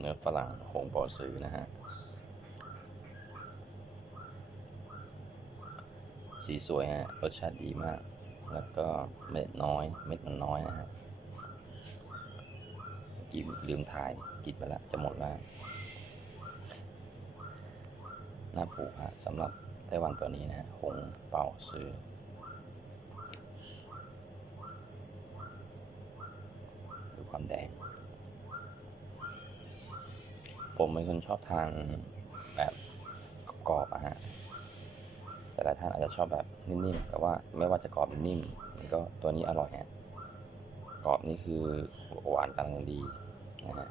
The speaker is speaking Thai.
เนื้อฝรั่งหงปอซื้อนะฮะ สีสวยฮะ รสชาติดีมาก แล้วก็เม็ดน้อย เม็ดมันน้อยนะฮะกินลืมถ่าย กินไปละ จะหมดแล้วหน้าผูกฮะสำหรับไต้หวันตัวนี้นะฮะ หงเป่าซื้อดูความแดง ผมเป็นคนชอบทานแบบกรอบอะฮะแต่หลายท่านอาจจะชอบแบบนิ่มๆแต่ว่าไม่ว่าจะกรอบนิ่มมันก็ตัวนี้อร่อยฮะกรอบนี่คือหวานกำลังดีนะฮะ